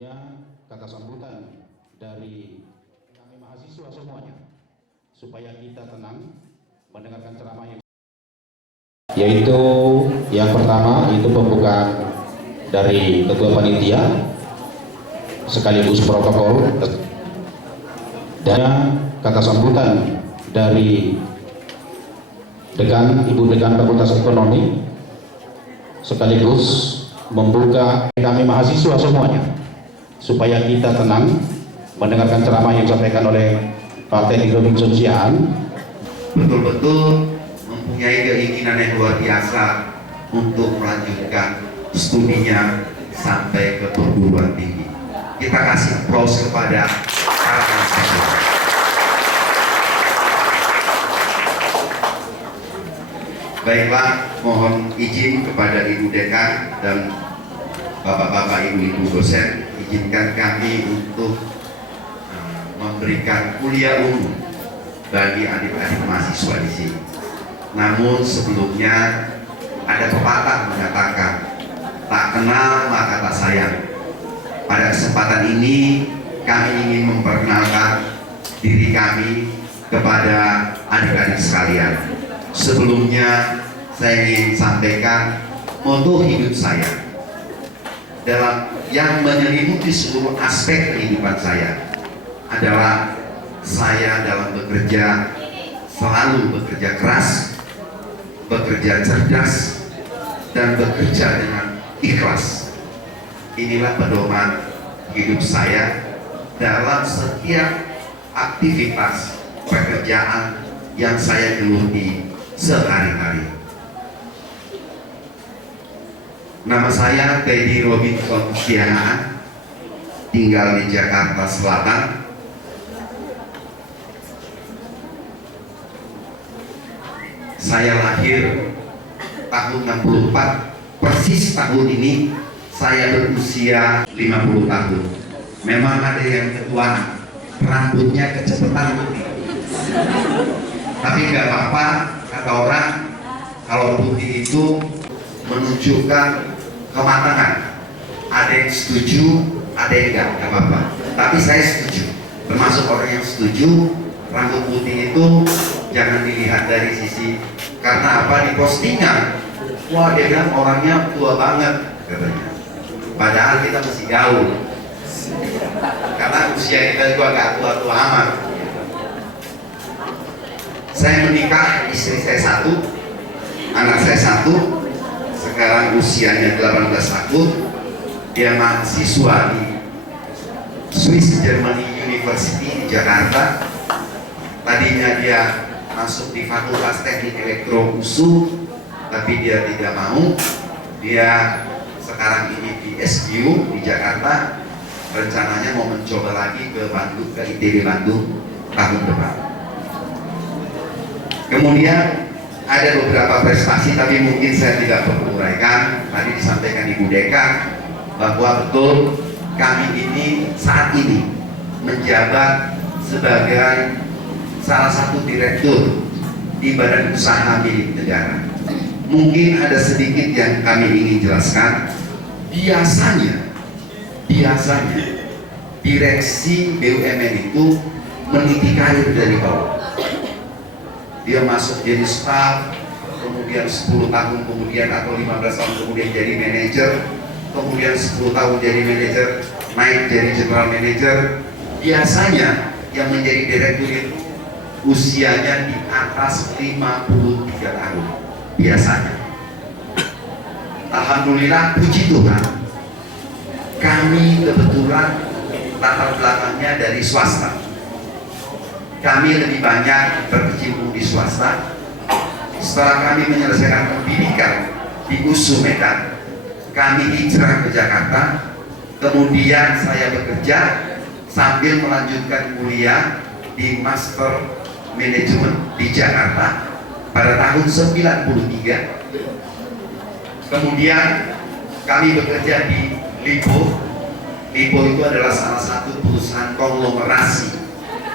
Ya, kata sambutan dari kami mahasiswa semuanya supaya kita tenang mendengarkan ceramah yaitu yang pertama itu pembukaan dari ketua panitia sekaligus protokol dan kata sambutan dari Ibu Dekan Fakultas Ekonomi sekaligus membuka kami mahasiswa semuanya supaya kita tenang mendengarkan ceramah yang disampaikan oleh Pak Teddy Robinson Siahaan. Betul-betul mempunyai keinginan yang luar biasa untuk melanjutkan studinya sampai ke perguruan tinggi. Kita kasih aplaus kepada para mahasiswa. Baiklah, mohon izin kepada Ibu Dekan dan Bapak-bapak, Ibu-ibu dosen, izinkan kami untuk memberikan kuliah umum bagi adik-adik mahasiswa di sini. Namun sebelumnya ada pepatah mengatakan, tak kenal maka tak sayang. Pada kesempatan ini kami ingin memperkenalkan diri kami kepada adik-adik sekalian. Sebelumnya saya ingin sampaikan moto hidup saya dalam yang menyelimuti seluruh aspek kehidupan saya adalah saya dalam bekerja selalu bekerja keras, bekerja cerdas, dan bekerja dengan ikhlas. Inilah pedoman hidup saya dalam setiap aktivitas pekerjaan yang saya geluti sehari-hari. Nama saya Teddy Robinson Siahaan, tinggal di Jakarta Selatan. Saya lahir tahun 64, persis tahun ini saya berusia 50 tahun. Memang ada yang ketuaan, rambutnya kecepatan putih. Tapi nggak apa-apa, kata orang, kalau putih itu menunjukkan kematangan. Ada yang setuju, ada yang enggak apa-apa. Tapi saya setuju, termasuk orang yang setuju rambut putih itu jangan dilihat dari sisi karena apa di postingan. Wah, dia bilang orangnya tua banget katanya. Padahal kita masih gaul. Karena usia kita juga agak tua-tua amat. Saya menikah, istri saya satu, anak saya satu. Sekarang usianya 18 tahun, dia mahasiswa di Swiss Germany University di Jakarta. Tadinya dia masuk di Fakultas Teknik Elektro USU, tapi dia tidak mau. Dia sekarang ini di SGU di Jakarta, rencananya mau mencoba lagi ke Bandung, ke ITB Bandung tahun depan. Kemudian ada beberapa prestasi, tapi mungkin saya tidak perlu uraikan. Tadi disampaikan Ibu Dekan bahwa betul kami ini saat ini menjabat sebagai salah satu direktur di badan usaha milik negara. Mungkin ada sedikit yang kami ingin jelaskan. Biasanya direksi BUMN itu meniti karir dari bawah. Dia masuk jadi staff, kemudian 10 tahun kemudian atau 15 tahun kemudian jadi manajer, kemudian 10 tahun jadi manajer, naik jadi general manager. Biasanya yang menjadi direktur itu usianya di atas 53 tahun biasanya. Alhamdulillah, puji Tuhan, kami kebetulan latar belakangnya dari swasta. Kami lebih banyak berkecimpung di swasta. Setelah kami menyelesaikan pendidikan di USU Medan, kami hijrah ke Jakarta. Kemudian saya bekerja sambil melanjutkan kuliah di Master Manajemen di Jakarta pada tahun 93. Kemudian kami bekerja di Lipo. Lipo itu adalah salah satu perusahaan konglomerasi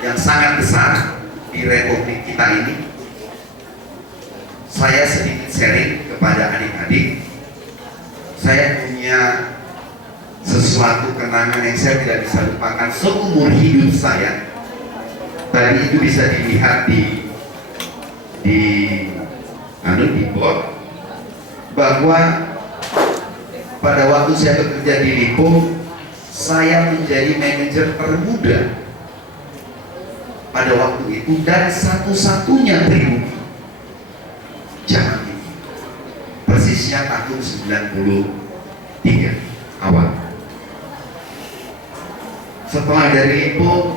yang sangat besar di Republik kita ini. Saya sedikit sharing kepada adik-adik. Saya punya sesuatu kenangan yang saya tidak bisa lupakan seumur hidup saya. Tadi itu bisa dilihat di board bahwa pada waktu saya bekerja di Lipo, saya menjadi manajer termuda pada waktu itu dan satu-satunya Trimugi zaman ini. Persisnya tahun 93 awal. Setelah dari Lipo,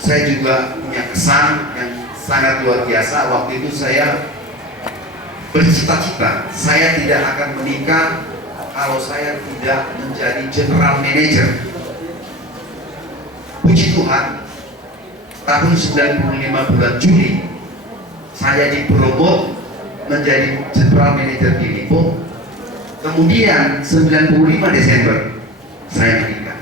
saya juga punya kesan yang sangat luar biasa. Waktu itu saya bercita-cita saya tidak akan menikah kalau saya tidak menjadi general manager. Puji Tuhan, tahun 95 bulan Juli saya dipromot menjadi general manager di Lipo. Kemudian 95 Desember saya menikah.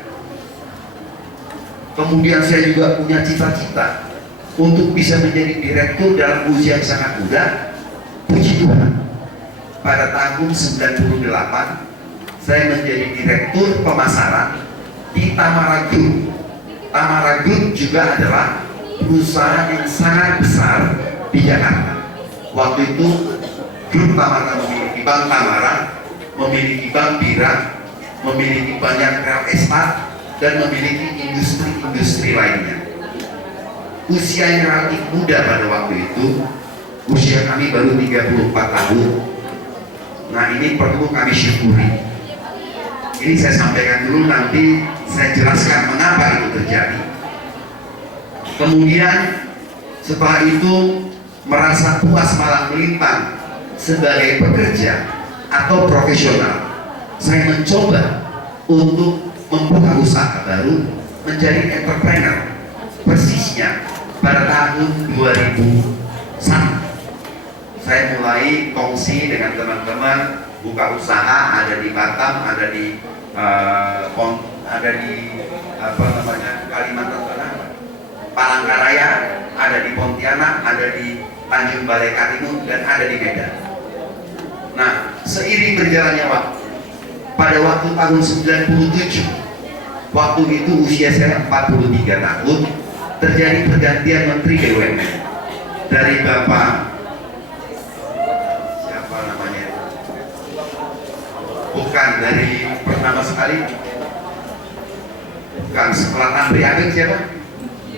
Kemudian saya juga punya cita-cita untuk bisa menjadi direktur dalam usia yang sangat muda. Puji Tuhan, pada tahun 98 saya menjadi direktur pemasaran di Tamara Group. Tamara Group juga adalah perusahaan yang sangat besar di Jakarta. Waktu itu Grup Tamara memiliki Bank Tamara, memiliki Bank Bira, memiliki banyak real estate, dan memiliki industri-industri lainnya. Usia yang relatif muda pada waktu itu, usia kami baru 34 tahun. Nah, ini perlu kami syukuri. Ini saya sampaikan dulu, nanti saya jelaskan mengapa itu terjadi. Kemudian setelah itu merasa puas malah melintang sebagai pekerja atau profesional, saya mencoba untuk membuka usaha baru, menjadi entrepreneur. Persisnya pada tahun 2001 saya mulai kongsi dengan teman-teman buka usaha, ada di Batam, ada di Kalimantan Tengah, Palangkaraya, ada di Pontianak, ada di Tanjung Balai Karimun, dan ada di Medan. Nah, seiring berjalannya waktu, pada waktu tahun 97, waktu itu usia saya 43 tahun, terjadi pergantian Menteri BUMN dari Bapak siapa namanya, bukan dari pertama sekali, bukan setelah Andri Ageng, siapa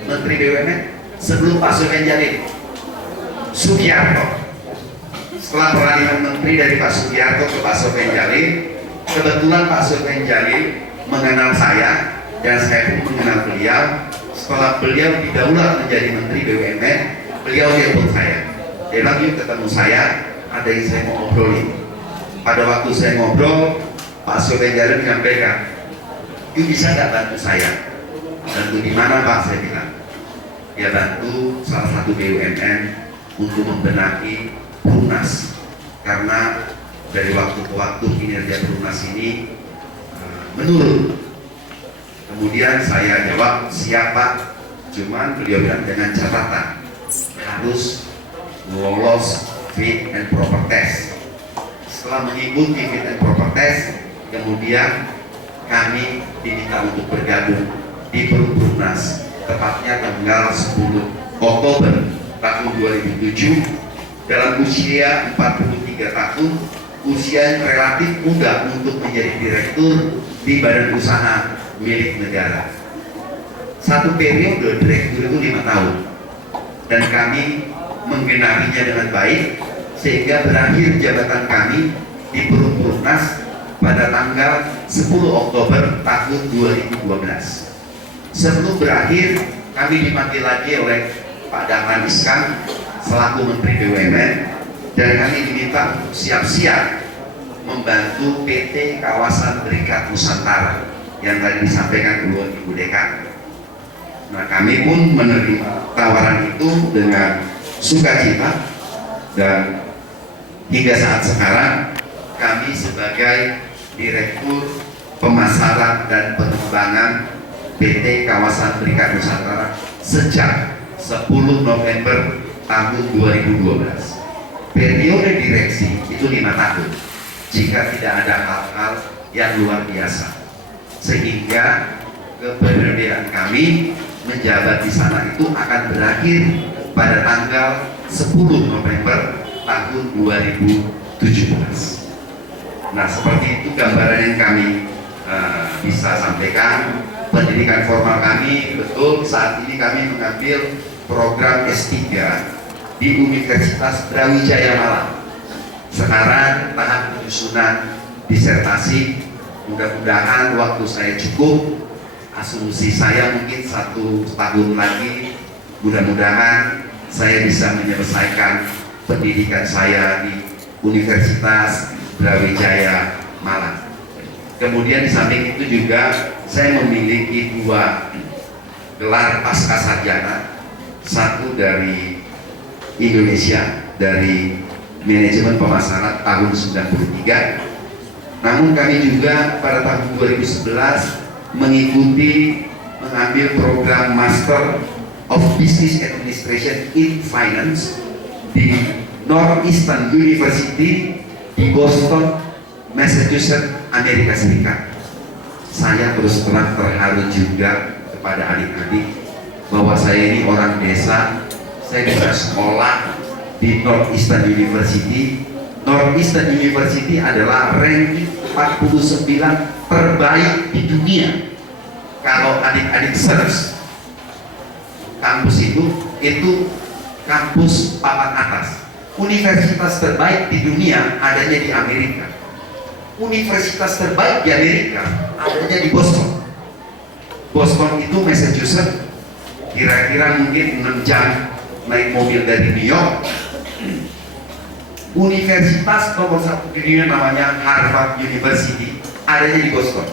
Menteri BUMN sebelum Pak Sofian Jalil, Sugiarto. Setelah peralihan menteri dari Pak Sugiarto ke Pak Sofian Jalil, kebetulan Pak Sofian Jalil mengenal saya dan saya pun mengenal beliau. Setelah beliau didaulat menjadi Menteri BUMN, beliau telepon saya. Dia bilang, yuk ketemu saya, ada yang saya mau ngobrolin. Pada waktu saya ngobrol, Pak Sofian Jalil menyampaikan, yuk bisa nggak bantu saya? Bantu di mana Pak? Saya bilang. Dia bantu salah satu BUMN untuk membenahi Perumnas, karena dari waktu ke waktu kinerja Perumnas ini menurun. Kemudian saya jawab, siap Pak, cuman beliau bilang dengan catatan harus lolos fit and proper test. Setelah mengikuti fit and proper test, kemudian kami diminta untuk bergabung di Perumnas, tepatnya tanggal 10 Oktober tahun 2007, dalam usia 43 tahun, usia yang relatif muda untuk menjadi direktur di badan usaha milik negara. Satu periode direktur itu 5 tahun, dan kami menggenapinya dengan baik sehingga berakhir jabatan kami di Perumnas pada tanggal 10 Oktober tahun 2012. Sebelum berakhir, kami dipanggil lagi oleh Pak Dahlan Iskan selaku Menteri BUMN, dan kami diminta untuk siap-siap membantu PT Kawasan Berikat Nusantara yang tadi disampaikan oleh Ibu Dekan. Nah, kami pun menerima tawaran itu dengan sukacita, dan hingga saat sekarang kami sebagai Direktur Pemasaran dan Pengembangan PT Kawasan Berikat Nusantara sejak 10 November tahun 2012. Periode direksi itu 5 tahun. Jika tidak ada hal-hal yang luar biasa, sehingga keberadaan kami menjabat di sana itu akan berakhir pada tanggal 10 November tahun 2017. Nah, seperti itu gambaran yang kami bisa sampaikan. Pendidikan formal kami, betul saat ini kami mengambil program S3 di Universitas Brawijaya Malang. Sekarang tahap penyusunan disertasi, mudah-mudahan waktu saya cukup, asumsi saya mungkin 1 tahun lagi, mudah-mudahan saya bisa menyelesaikan pendidikan saya di Universitas Brawijaya Malang. Kemudian di samping itu juga saya memiliki 2 gelar pasca sarjana, satu dari Indonesia, dari manajemen pemasaran tahun 93. Namun kami juga pada tahun 2011 mengikuti mengambil program Master of Business Administration in Finance di Northeastern University di Boston, Massachusetts, Amerika Serikat. Saya terus terang terharu juga kepada adik-adik bahwa saya ini orang desa, saya bisa sekolah di Northeastern University. Northeastern University adalah ranking 49 terbaik di dunia. Kalau adik-adik search kampus itu kampus papan atas. Universitas terbaik di dunia adanya di Amerika. Universitas terbaik di Amerika adanya di Boston. Boston itu Massachusetts, kira-kira mungkin 6 jam naik mobil dari New York. Universitas nomor 1 di dunia namanya Harvard University, adanya di Boston.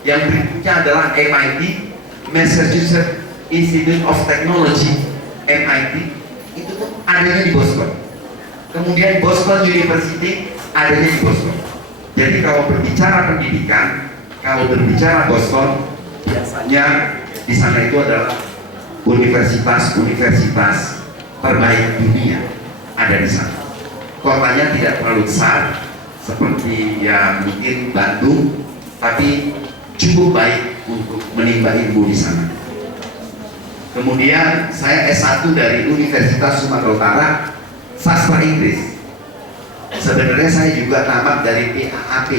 Yang berikutnya adalah MIT, Massachusetts Institute of Technology, MIT, itu pun adanya di Boston. Kemudian Boston University adanya di Boston. Jadi kalau berbicara pendidikan, kalau berbicara Boston, biasanya di sana itu adalah universitas-universitas terbaik dunia ada di sana. Kotanya tidak terlalu besar seperti ya mungkin Bandung, tapi cukup baik untuk menimba ilmu di sana. Kemudian saya S1 dari Universitas Sumatera Utara, sastra Inggris. Sebenarnya saya juga tamat dari PAAP,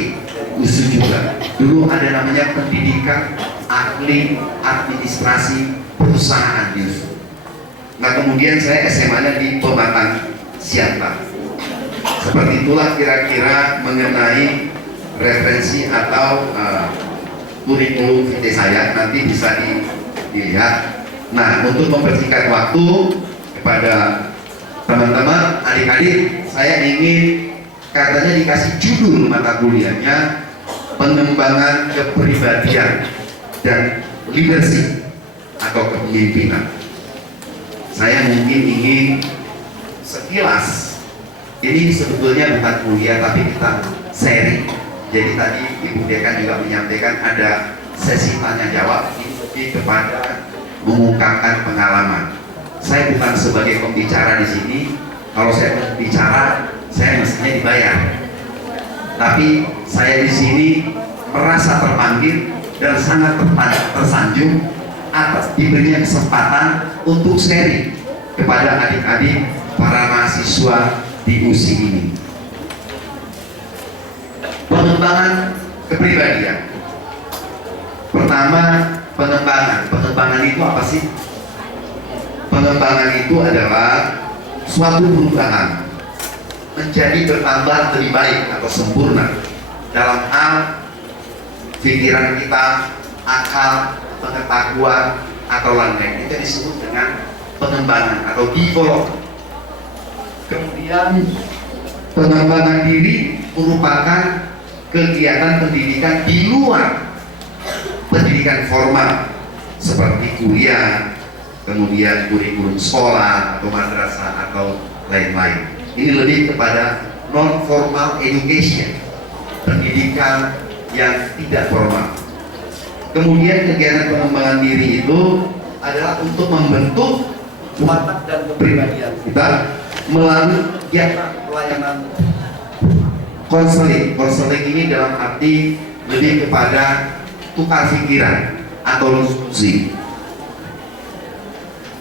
USU juga. Dulu ada namanya pendidikan ahli administrasi perusahaan di USU. Nah kemudian saya SMA-nya di Pematang Siantar. Seperti itulah kira-kira mengenai referensi atau kurikulum vitae saya, nanti bisa dilihat. Nah, untuk mempersingkat waktu kepada teman-teman, adik-adik, saya ingin katanya dikasih judul mata kuliahnya pengembangan kepribadian dan leadership atau kepemimpinan. Saya mungkin ingin sekilas, ini sebetulnya bukan kuliah tapi kita sharing. Jadi tadi Ibu Dekan juga menyampaikan ada sesi tanya jawab, ini lebih kepada mengungkapkan pengalaman. Saya bukan sebagai pembicara di sini. Kalau saya berbicara, saya mestinya dibayar. Tapi saya di sini merasa terpanggil dan sangat tersanjung atas diberinya kesempatan untuk sharing kepada adik-adik para mahasiswa di USI ini. Pengembangan kepribadian. Pertama, pengembangan itu apa sih? Pengembangan itu adalah suatu perubahan menjadi bertambah lebih baik atau sempurna dalam hal pikiran kita, akal, pengetahuan atau lain-lain. Itu disebut dengan pengembangan atau development. Kemudian pengembangan diri merupakan kegiatan pendidikan di luar pendidikan formal seperti kuliah, kemudian kurikulum sekolah atau madrasah atau lain-lain. Ini lebih kepada non formal education, pendidikan yang tidak formal. Kemudian kegiatan pengembangan diri itu adalah untuk membentuk watak dan kepribadian kita melalui kegiatan pelayanan konseling. Konseling ini dalam arti lebih kepada tukar pikiran atau diskusi.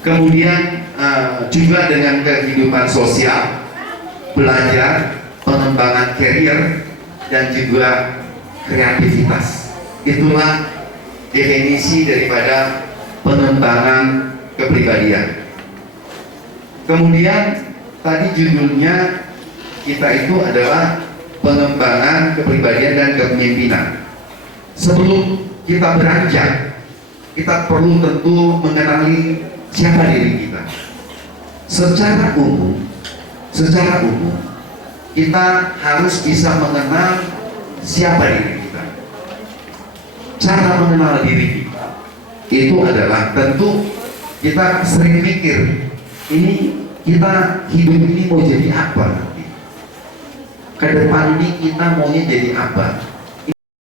Kemudian juga dengan kehidupan sosial, belajar, pengembangan karier, dan juga kreativitas. Itulah definisi daripada pengembangan kepribadian. Kemudian tadi judulnya kita itu adalah pengembangan kepribadian dan kepemimpinan. Sebelum kita beranjak, kita perlu tentu mengenali siapa diri kita. Secara umum, kita harus bisa mengenal siapa diri kita. Cara mengenal diri kita itu adalah tentu kita sering mikir, ini kita hidup ini mau jadi apa nanti? Ke depan ini kita maunya jadi apa?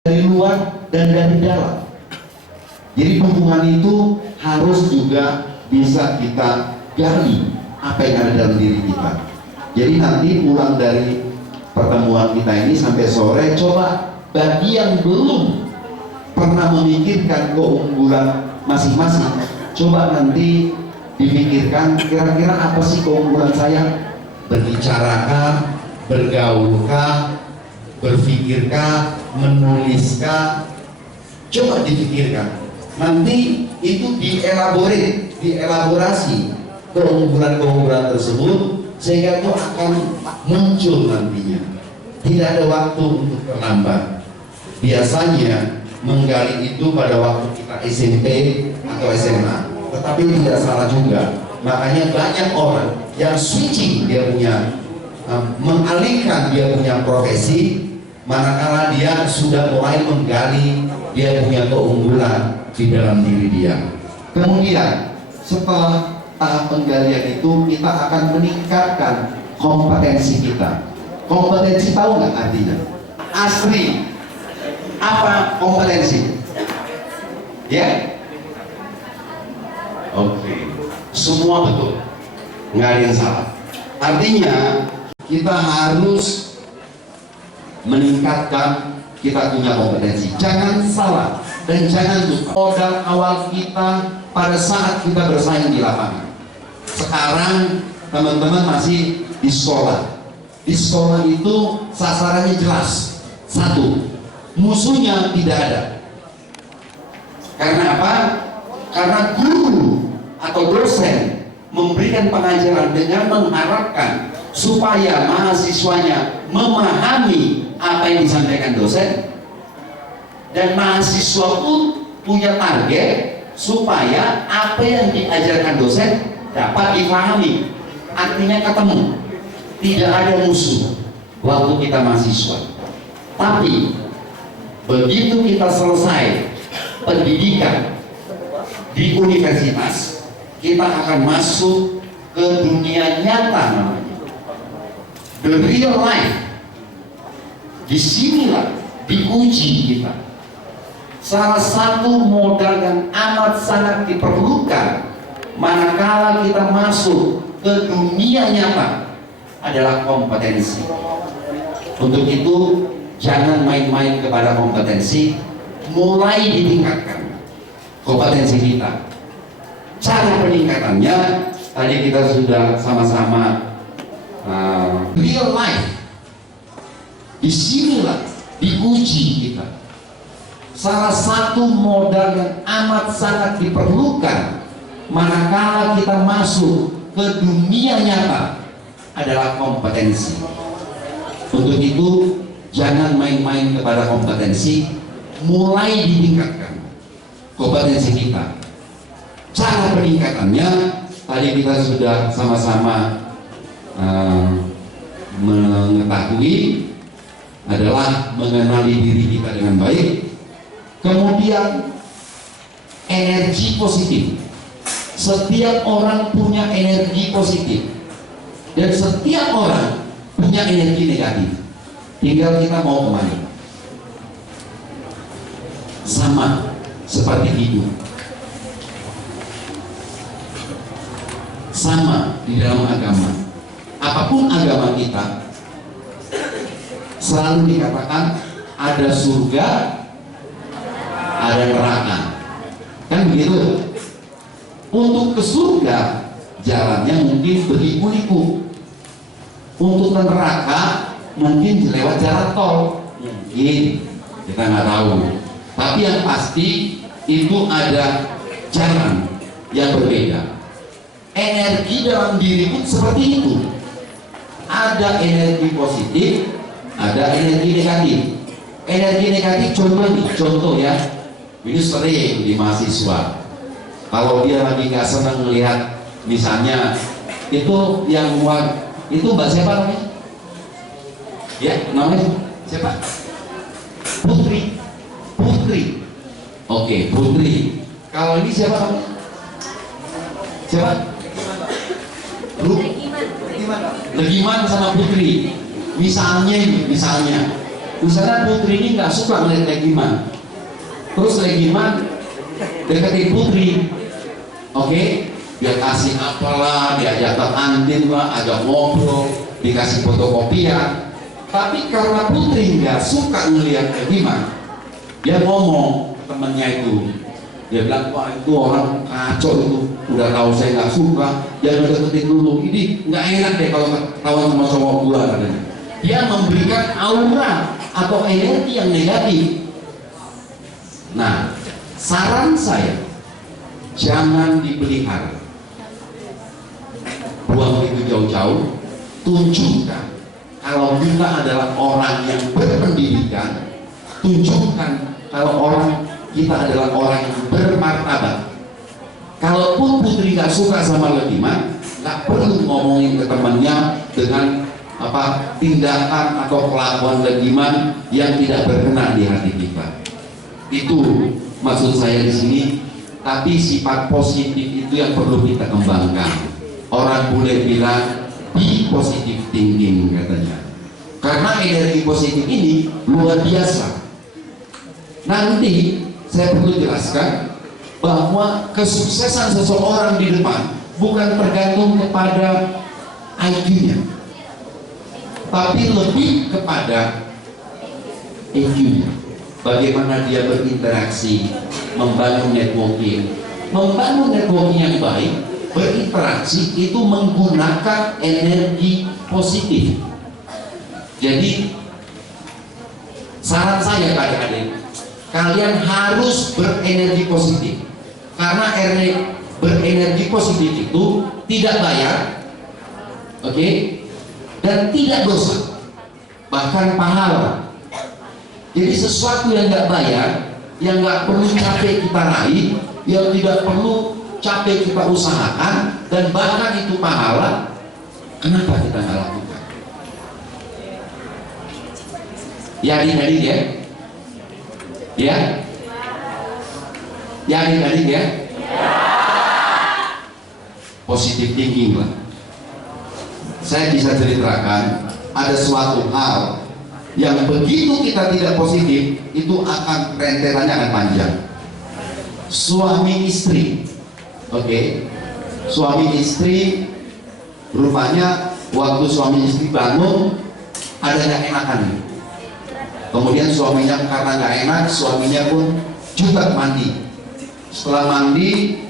Dari luar dan dari dalam. Jadi hubungan itu harus juga bisa kita gali apa yang ada dalam diri kita. Jadi nanti pulang dari pertemuan kita ini sampai sore, coba bagi yang belum pernah memikirkan keunggulan masing-masing, coba nanti dipikirkan kira-kira apa sih keunggulan saya? Berbicarakah, bergaulkah, berpikirkah, menuliskah? Coba dipikirkan. Nanti itu dielaborasi keunggulan-keunggulan tersebut, sehingga itu akan muncul nantinya. Tidak ada waktu untuk terlambat. Biasanya menggali itu pada waktu kita SMP atau SMA, tetapi tidak salah juga. Makanya banyak orang yang switching, dia punya mengalihkan dia punya profesi, manakala dia sudah mulai menggali dia punya keunggulan di dalam diri dia. Kemudian setelah tahap penggalian itu, kita akan meningkatkan kompetensi kita. Kompetensi tahu nggak artinya? Asli apa kompetensi? Ya? Oke. Semua betul, nggak ada yang salah. Artinya kita harus meningkatkan kita punya kompetensi. Jangan salah dan jangan lupa modal awal kita pada saat kita bersaing di lapangan. Sekarang teman-teman masih di sekolah. Di sekolah itu sasarannya jelas. Satu, musuhnya tidak ada. Karena apa? Karena guru atau dosen memberikan pengajaran dengan mengharapkan supaya mahasiswanya memahami apa yang disampaikan dosen, dan mahasiswa pun punya target supaya apa yang diajarkan dosen dapat dipahami. Artinya ketemu, tidak ada musuh waktu kita mahasiswa. Tapi begitu kita selesai pendidikan di universitas, kita akan masuk ke dunia nyata namanya, the real life. Disinilah diuji kita. Salah satu modal yang amat sangat diperlukan manakala kita masuk ke dunia nyata adalah kompetensi. Untuk itu jangan main-main kepada kompetensi, mulai ditingkatkan kompetensi kita. Cara peningkatannya tadi kita sudah sama-sama real life. Disinilah diuji kita. Salah satu modal yang amat sangat diperlukan manakala kita masuk ke dunia nyata adalah kompetensi. Untuk itu jangan main-main kepada kompetensi, mulai ditingkatkan kompetensi kita. Cara peningkatannya tadi kita sudah sama-sama mengetahui adalah mengenali diri kita dengan baik. Kemudian energi positif. Setiap orang punya energi positif dan setiap orang punya energi negatif. Tinggal kita mau kemana. Sama seperti hidup, sama di dalam agama. Apapun agama kita, selalu dikatakan ada surga, ada neraka, kan begitu. Untuk ke surga jalannya mungkin beriku-liku, untuk ke neraka mungkin lewat jalan tol, mungkin kita nggak tahu. Tapi yang pasti itu ada jalan yang berbeda. Energi dalam diri pun seperti itu. Ada energi positif, ada energi negatif. Energi negatif contoh ya, ini sering di mahasiswa. Kalau dia lagi nggak senang melihat, misalnya itu yang itu mbak siapa namanya? Ya namanya siapa? Putri. Oke, Putri. Kalau ini siapa namanya? Siapa? Legiman sama Putri. Misalnya Putri ini nggak suka melihat Legiman, terus Legiman deketin Putri, oke? Dia kasih apalah, diajak ke kantin lah, ajak ngobrol, dikasih fotokopian. Tapi karena Putri nggak suka ngelihat Legiman, dia ngomong temennya itu, dia bilang, wah itu orang kacau itu, udah tahu saya nggak suka, jangan deketin dulu. Ini nggak enak deh kalau ketahuan sama cowok gua, katanya. Dia memberikan aura atau energi yang negatif. Nah, saran saya, jangan dipelihara, buang itu jauh-jauh. Tunjukkan kalau kita adalah orang yang berpendidikan, tunjukkan kalau kita adalah orang yang bermartabat. Kalaupun Putri gak suka sama Legiman, gak perlu ngomongin ke temannya dengan tindakan atau kelakuan Legiman yang tidak berkenan di hati kita. Itu maksud saya di sini. Tapi sifat positif itu yang perlu kita kembangkan. Orang boleh bilang be positive thinking katanya. Karena energi positif ini luar biasa. Nanti saya perlu jelaskan bahwa kesuksesan seseorang di depan bukan tergantung kepada IQ-nya, tapi lebih kepada EQ-nya. Bagaimana dia berinteraksi, membangun networking yang baik. Berinteraksi itu menggunakan energi positif. Jadi saran saya adik-adik, kalian harus berenergi positif. Karena berenergi positif itu tidak bayar, oke? Dan tidak dosa, bahkan pahala. Jadi sesuatu yang nggak bayar, yang nggak perlu capek kita raih, yang tidak perlu capek kita usahakan, dan bahkan itu pahala, kenapa kita nggak lakukan? Ya adik-adik ya, ya adik-adik ya, positive thinking lah. Saya bisa ceritakan ada suatu hal yang begitu kita tidak positif, itu akan rentetannya akan panjang. Suami istri, oke? Suami istri, rupanya waktu suami istri bangun ada yang enakan. Kemudian suaminya karena nggak enak, suaminya pun juga mandi. Setelah mandi,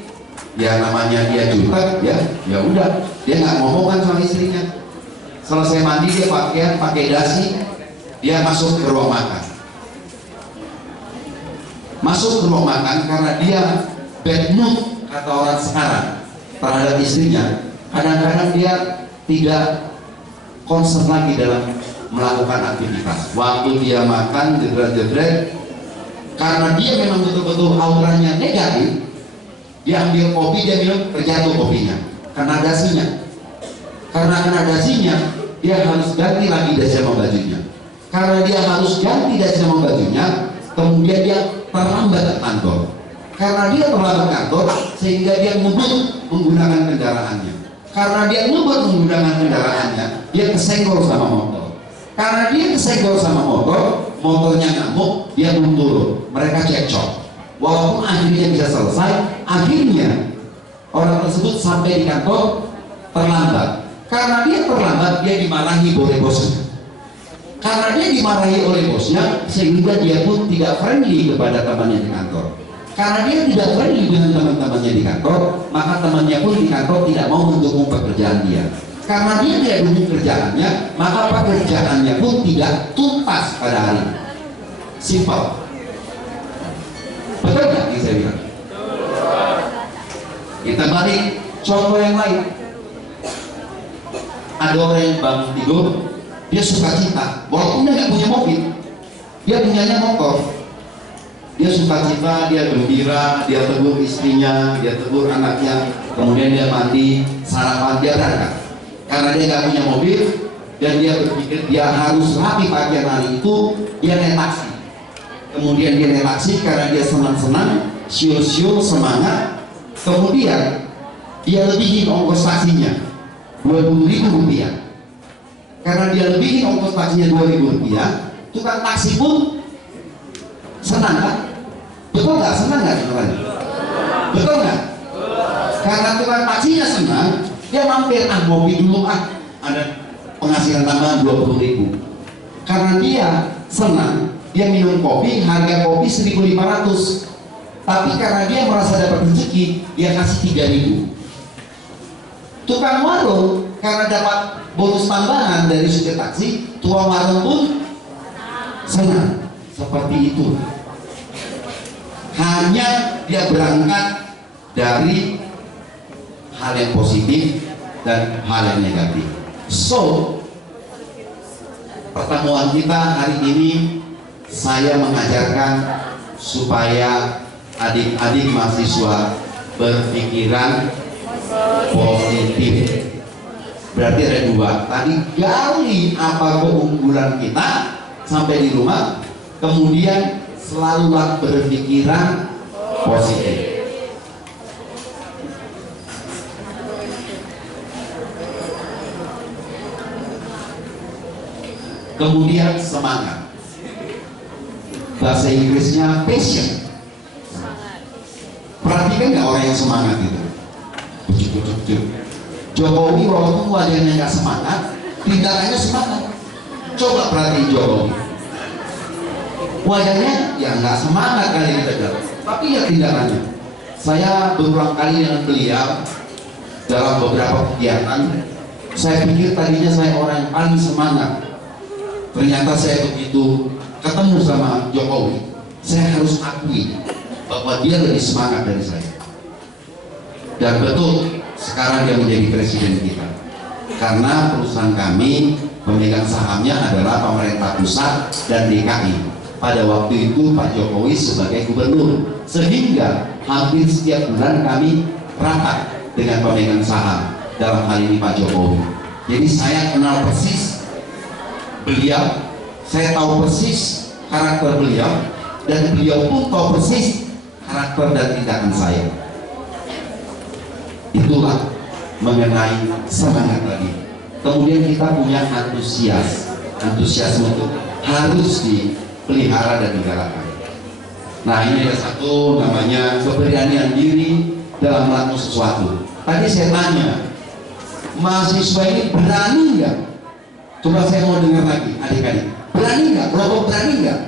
ya namanya dia jutek, ya udah, dia nggak ngomong kan sama istrinya. Selesai mandi dia pakai dasi, dia masuk ke ruang makan. Masuk ke ruang makan karena dia bad mood kata orang sekarang terhadap istrinya. Kadang-kadang dia tidak concern lagi dalam melakukan aktivitas. Waktu dia makan jedret-jedret, karena dia memang betul-betul auranya negatif, dia ambil kopi, dia minum, terjatuh kopinya karena dasinya. Karena kena dasinya, dia harus ganti lagi dasi sama bajunya. Karena dia harus ganti dasi sama bajunya, kemudian dia terlambat ke kantor. Karena dia terlambat kantor, sehingga dia ngebut menggunakan kendaraannya. Karena dia ngebut menggunakan kendaraannya, dia kesenggol sama motor. Karena dia kesenggol sama motor, motornya ngamuk, dia mundur. Mereka cekcok. Walaupun akhirnya bisa selesai, akhirnya orang tersebut sampai di kantor terlambat. Karena dia terlambat, dia dimarahi oleh bosnya. Karena dia dimarahi oleh bosnya, sehingga dia pun tidak friendly kepada temannya di kantor. Karena dia tidak friendly dengan teman-temannya di kantor, maka temannya pun di kantor tidak mau mendukung pekerjaan dia. Karena dia tidak dukung kerjaannya, maka pekerjaannya pun tidak tuntas pada hari. Simple. Betul nggak yang saya bilang? Kita balik contoh yang lain. Ada orang yang bangun tidur, dia suka cita, walaupun dia nggak punya mobil, dia punyanya motor. Dia suka cita, dia gembira, dia tegur istrinya, dia tegur anaknya, kemudian dia mandi, sarapan, dia berangkat. Karena dia nggak punya mobil dan dia berpikir dia harus rapi pakaian hari itu, dia naik taksi. Kemudian dia naik taksi karena dia senang-senang, siul-siul, semangat. Kemudian dia lebihin ongkos taksinya 20.000 rupiah. Karena dia lebihin ongkos taksinya 2.000 rupiah, tukang taksi pun senang kan? Betul nggak? Senang nggak teman-teman? Betul nggak? Karena tukang taksinya senang, dia mampir, ngopi dulu ada penghasilan tambahan 20.000. Karena dia senang, dia minum kopi, harga kopi 1.500. Tapi karena dia merasa dapat rezeki, dia kasih 3.000. Tukang warung karena dapat bonus tambahan dari supir taksi, tukang warung pun senang. Seperti itu. Hanya dia berangkat dari hal yang positif dan hal yang negatif. So, pertemuan kita hari ini saya mengajarkan supaya adik-adik mahasiswa berpikiran positif. Berarti ada dua. Tadi gali apa keunggulan kita sampai di rumah, kemudian selalulah berpikiran positif. Kemudian semangat. Bahasa Inggrisnya passion. Perhatikan nggak orang yang semangat gitu. Jokowi walaupun wajahnya nggak semangat, tindakannya semangat. Coba perhatiin Jokowi. Wajahnya ya nggak semangat kali ini saja, tapi ya tindakannya. Saya berulang kali dengan beliau dalam beberapa kegiatan. Saya pikir tadinya saya orang yang paling semangat. Ternyata saya begitu ketemu sama Jokowi, saya harus akui bahwa dia lebih semangat dari saya. Dan betul, sekarang dia menjadi presiden kita. Karena perusahaan kami, pemegang sahamnya adalah pemerintah pusat dan DKI. Pada waktu itu Pak Jokowi sebagai gubernur, sehingga hampir setiap bulan kami rapat dengan pemegang saham, dalam hal ini Pak Jokowi. Jadi saya kenal persis beliau, saya tahu persis karakter beliau, dan beliau pun tahu persis karakter dan tindakan saya. Itulah mengenai semangat tadi. Kemudian kita punya antusiasme itu harus dipelihara dan digalakan. Nah, ini ada satu namanya keberanian diri dalam melakukan sesuatu. Tadi saya tanya, mahasiswa ini berani nggak? Coba saya mau dengar lagi, adik-adik. Berani nggak? Kelompok berani nggak?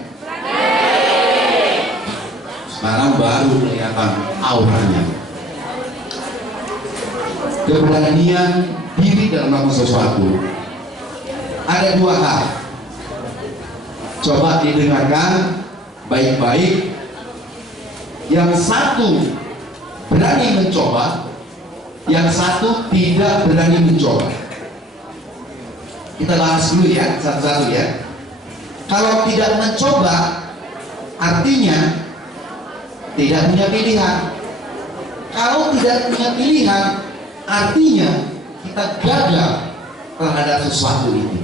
Sekarang baru kelihatan auranya. Keberanian diri dalam melakukan sesuatu. Ada dua hal. Coba didengarkan baik-baik. Yang satu berani mencoba, yang satu tidak berani mencoba. Kita bahas dulu ya, satu-satu ya. Kalau tidak mencoba, artinya tidak punya pilihan. Kalau tidak punya pilihan, artinya kita gagal terhadap sesuatu itu.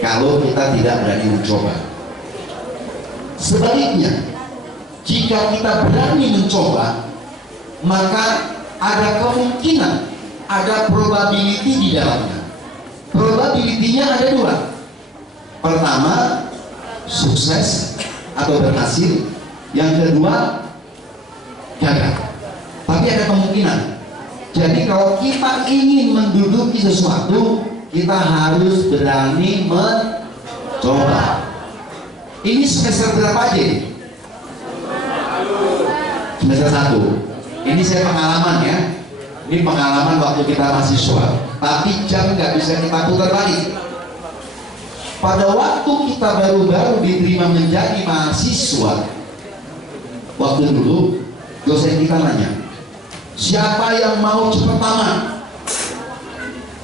Kalau kita tidak berani mencoba. Sebaliknya, jika kita berani mencoba, maka ada kemungkinan, ada probability di dalamnya. Probability-nya ada dua. Pertama, sukses atau berhasil. Yang kedua, gagal. Tapi ada kemungkinan. Jadi kalau kita ingin menduduki sesuatu, kita harus berani mencoba. Ini semester berapa aja? Semester 1. Ini saya pengalaman ya. Ini pengalaman waktu kita mahasiswa. Tapi jam nggak bisa kita putar balik. Pada waktu kita baru-baru diterima menjadi mahasiswa, waktu dulu dosen kita nanya, siapa yang mau cepat tamat?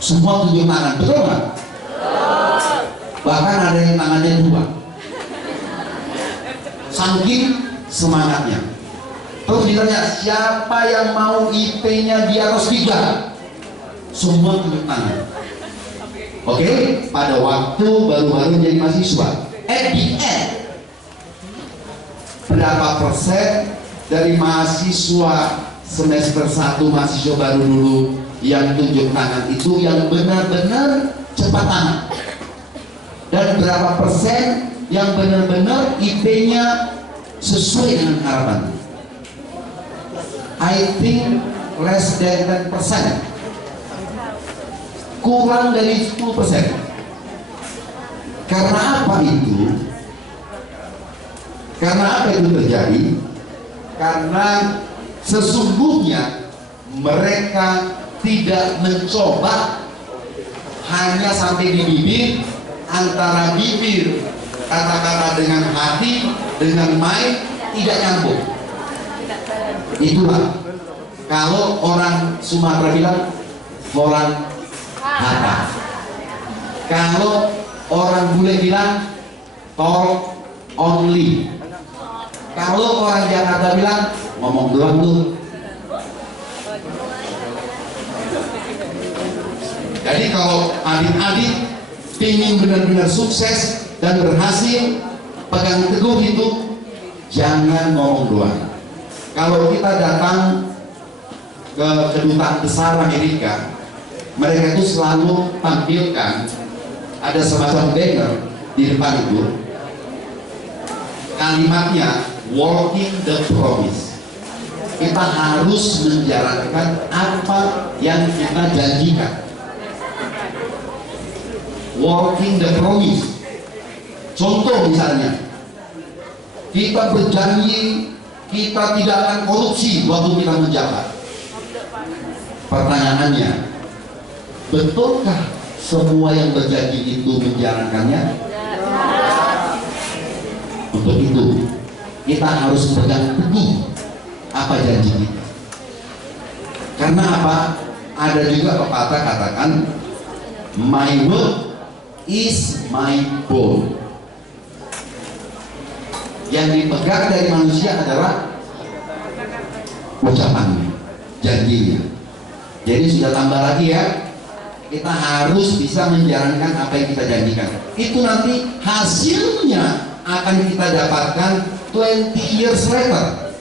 Semua tunjuk tangan, betul nggak? Bahkan ada yang tangannya 2. Saking semangatnya. Terus ditanya, siapa yang mau IP-nya di atas 3? Semua tunjuk tangan. Oke, pada waktu baru-baru jadi mahasiswa, at the end, berapa persen dari mahasiswa semester 1 mahasiswa baru dulu yang tunjuk tangan itu yang benar-benar cepat tangan? Dan berapa persen yang benar-benar IP-nya sesuai dengan harapan? I think less than 10%, kurang dari 10%. Karena apa itu? Karena apa itu terjadi? Karena sesungguhnya mereka tidak mencoba, hanya sampai di bibir, antara bibir kata-kata dengan hati, dengan mind tidak nyambung. Itulah kalau orang Sumatera bilang orang hata. Kalau orang bule bilang talk only. Kalau orang Jakarta bilang ngomong doang tuh. Jadi kalau adik-adik ingin benar-benar sukses dan berhasil, pegang teguh itu, jangan ngomong doang. Kalau kita datang ke kedutaan besar Amerika, mereka itu selalu tampilkan ada semacam banner di depan itu, kalimatnya walking the promise. Kita harus menjalankan apa yang kita janjikan. Walking the promise. Contoh misalnya, kita berjanji kita tidak akan korupsi waktu kita menjabat. Pertanyaannya, betulkah semua yang berjanji itu menjalankannya? Untuk itu kita harus pegang teguh apa janji kita. Karena apa? Ada juga pepatah katakan, my word is my bond. Yang dipegang dari manusia adalah ucapannya, janjinya. Jadi sudah tambah lagi ya, kita harus bisa menjalankan apa yang kita janjikan. Itu nanti hasilnya akan kita dapatkan 20 years later,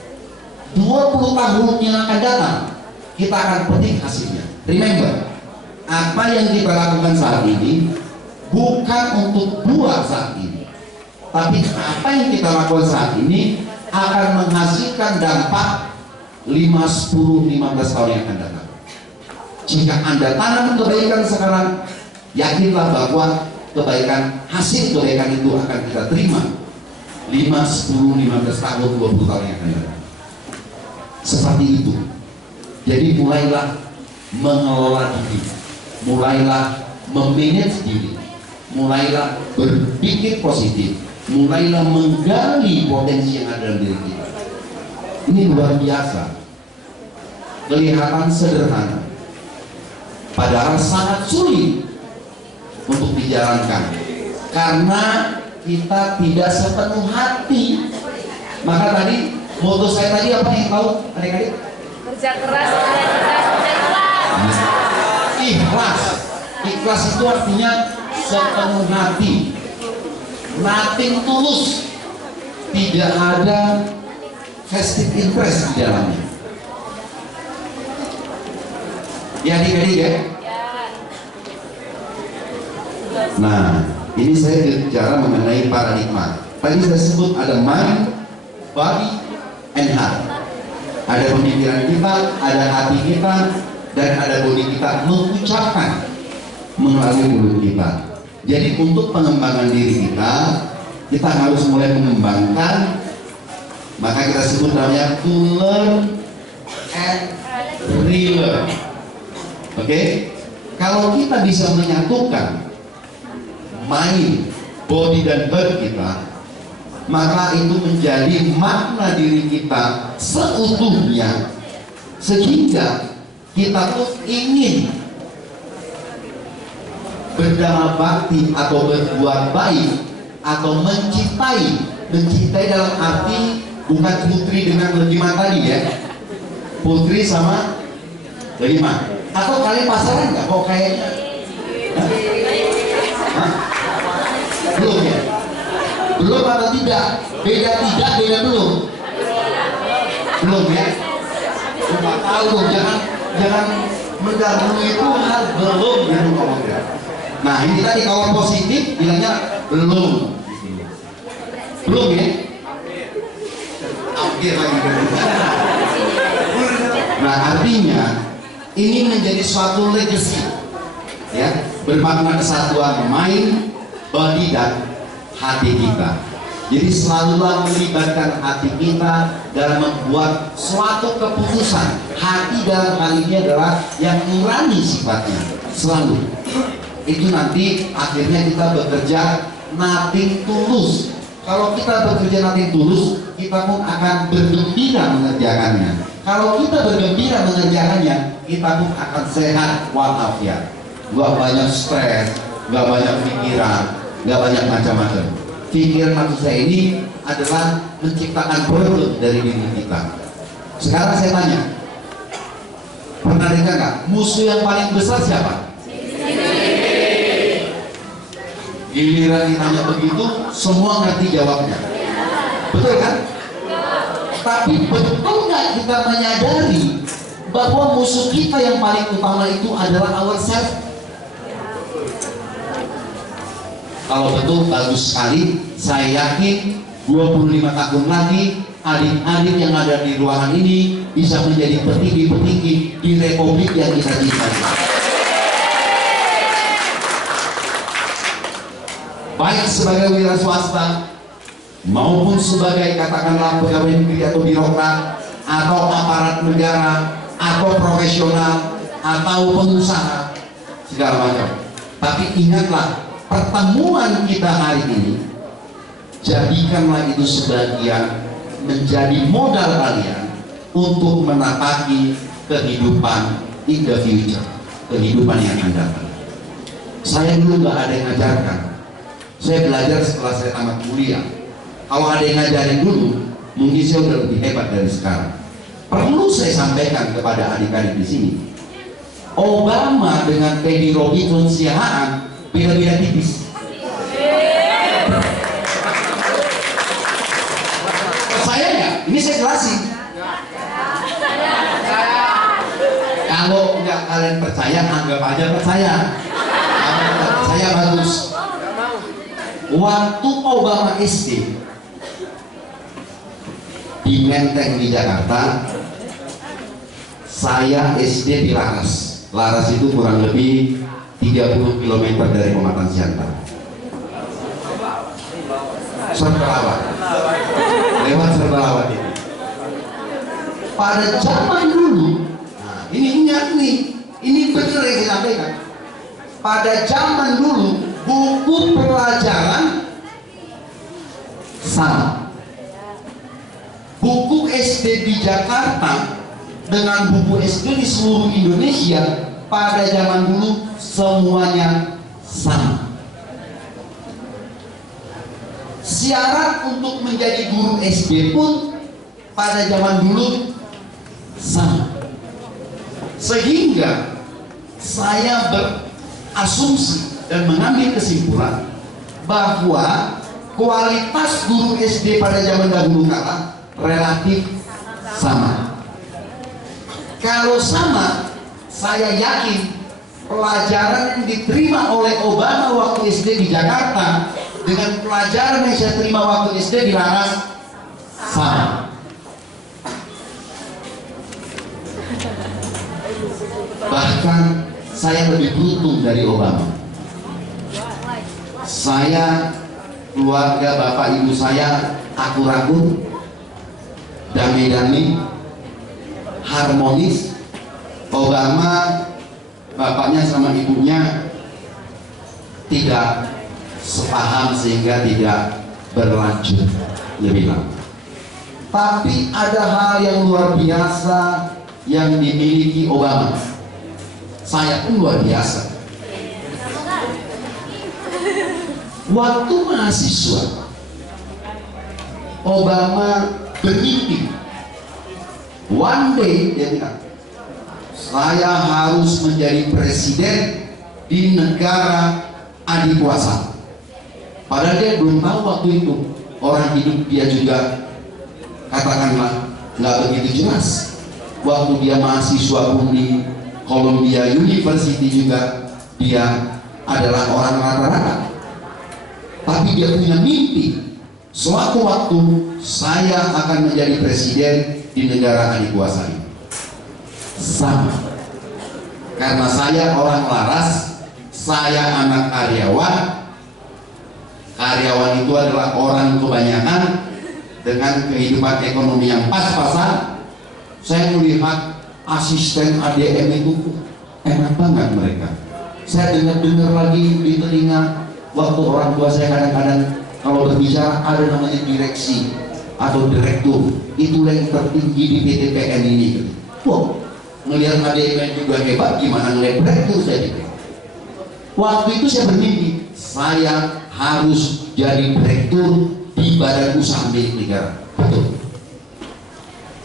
20 tahun yang akan datang, kita akan petik hasilnya. Remember, apa yang kita lakukan saat ini bukan untuk buat saat ini, tapi apa yang kita lakukan saat ini akan menghasilkan dampak 5, 10, 15 tahun yang akan datang. Jika Anda tanam kebaikan sekarang, yakinlah bahwa hasil kebaikan itu akan kita terima 5, 10, 15 tahun, 20 tahun yang akan datang. Seperti itu. Jadi mulailah mengelola diri, mulailah memanage diri, mulailah berpikir positif, mulailah menggali potensi yang ada dalam diri kita. Ini luar biasa. Kelihatan sederhana, padahal sangat sulit untuk dijalankan karena kita tidak sepenuh hati. Maka tadi moto saya tadi apa yang tahu adik-adik? Kerja keras, kerja keras, kerja ikhlas. Ikhlas. Ikhlas itu artinya sepenuh hati, nothing tulus, tidak ada vested interest di dalamnya. Ya adik-adik ya. Nah, ini saya bicara mengenai paradigma. Tadi saya sebut ada mind, body, and heart. Ada pemikiran kita, ada hati kita, dan ada body kita mengucapkan melalui mulut kita. Jadi untuk pengembangan diri kita harus mulai mengembangkan, maka kita sebut namanya to learn and relearn. Oke? Kalau kita bisa menyatukan mind, body dan heart kita, maka itu menjadi makna diri kita seutuhnya, sehingga kita pun ingin berdana bakti atau berbuat baik atau mencintai dalam arti bukan putri dengan legiman tadi ya, putri sama legiman. Atau kalian pasaran nggak kok kayaknya? Hah? Belum ya? Belum atau tidak? Beda tidak, beda belum? Belum ya? Nggak tahu dong, jangan mendahului itu hal belum ya ngomong ya. Nah ini tadi kawan positif bilangnya belum. Belum ya? Hampir lagi. Nah artinya ini menjadi suatu legacy ya, bermakna kesatuan mind, body dan hati kita. Jadi selalulah melibatkan hati kita dalam membuat suatu keputusan. Hati dalam hal ini adalah yang nurani sifatnya, selalu. Itu nanti akhirnya kita bekerja nothing tulus. Kalau kita bekerja nothing tulus, kita pun akan bergembira mengerjakannya. Kalau kita bergembira mengerjakannya, kita pun akan sehat walafiat. Gak banyak stres, gak banyak pikiran, gak banyak macam-macam. Pikiran manusia ini adalah menciptakan produk dari diri kita. Sekarang saya tanya, pernah dengar nggak musuh yang paling besar siapa? Giliran ditanya begitu, semua ngerti jawabnya. Betul kan? Tapi betul nggak kita menyadari bahwa musuh kita yang paling utama itu adalah ourselves? Kalau betul, bagus sekali. Saya yakin 25 tahun lagi adik-adik yang ada di ruangan ini bisa menjadi petinggi-petinggi di republik yang kita cintai. Baik sebagai wira swasta maupun sebagai katakanlah pegawai negeri atau birokrat atau aparat negara atau profesional atau pengusaha segala macam. Tapi ingatlah, pertemuan kita hari ini jadikanlah itu sebagian menjadi modal kalian untuk menapaki kehidupan in the future, kehidupan yang akan datang. Saya dulu nggak ada yang ngajarkan. Saya belajar setelah saya tamat kuliah. Kalau ada yang ngajarin dulu, mungkin saya udah lebih hebat dari sekarang. Perlu saya sampaikan kepada adik-adik di sini, Obama dengan Teddy Robinson Siahaan beda-beda tipis. Percaya nggak? Ini saya jelasin. Kalau nggak kalian percaya, anggap aja percaya. Kalau nggak percaya bagus. Waktu Obama SD di Menteng di Jakarta, saya SD di Laras. Laras itu kurang lebih 30 km dari Pematang Siantar. Serbelawat, lewat Serbelawat ini. Pada zaman dulu, nah ini ingat nih, ini benar yang saya sampaikan. Pada zaman dulu, buku pelajaran sama. Buku SD di Jakarta dengan buku SD di seluruh Indonesia pada zaman dulu semuanya sama. Syarat untuk menjadi guru SD pun pada zaman dulu sama. Sehingga saya berasumsi dan mengambil kesimpulan bahwa kualitas guru SD pada zaman dahulu kala relatif sama. Kalau sama, saya yakin pelajaran yang diterima oleh Obama waktu SD di Jakarta dengan pelajaran yang saya terima waktu SD di Laras sama. Bahkan saya lebih beruntung dari Obama. Saya, keluarga bapak ibu saya akur-akur, damai-damai, harmonis. Obama bapaknya sama ibunya tidak sepaham sehingga tidak berlanjut lebih lama. Tapi ada hal yang luar biasa yang dimiliki Obama. Saya pun luar biasa. Waktu mahasiswa, Obama bermimpi. One day dia bilang, saya harus menjadi presiden di negara adikuasa. Padahal dia belum tahu waktu itu orang hidup dia juga katakanlah nggak begitu jelas. Waktu dia mahasiswa pun di Columbia University juga dia adalah orang rata-rata. Tapi dia punya mimpi. Suatu waktu saya akan menjadi presiden di negara adikuasa ini. Sama. Karena saya orang laras, saya anak karyawan. Karyawan itu adalah orang kebanyakan dengan kehidupan ekonomi yang pas-pasan. Saya melihat asisten ADM itu enak banget mereka. Saya dengar lagi di telinga waktu orang tua saya kadang-kadang kalau berbicara ada namanya direksi atau direktur, itu yang tertinggi di PTPN ini. Wow, ngelihat ADM juga hebat, gimana ngelihat direktur saya pikir. Waktu itu saya bermimpi, saya harus jadi direktur di badan usaha milik negara. Betul.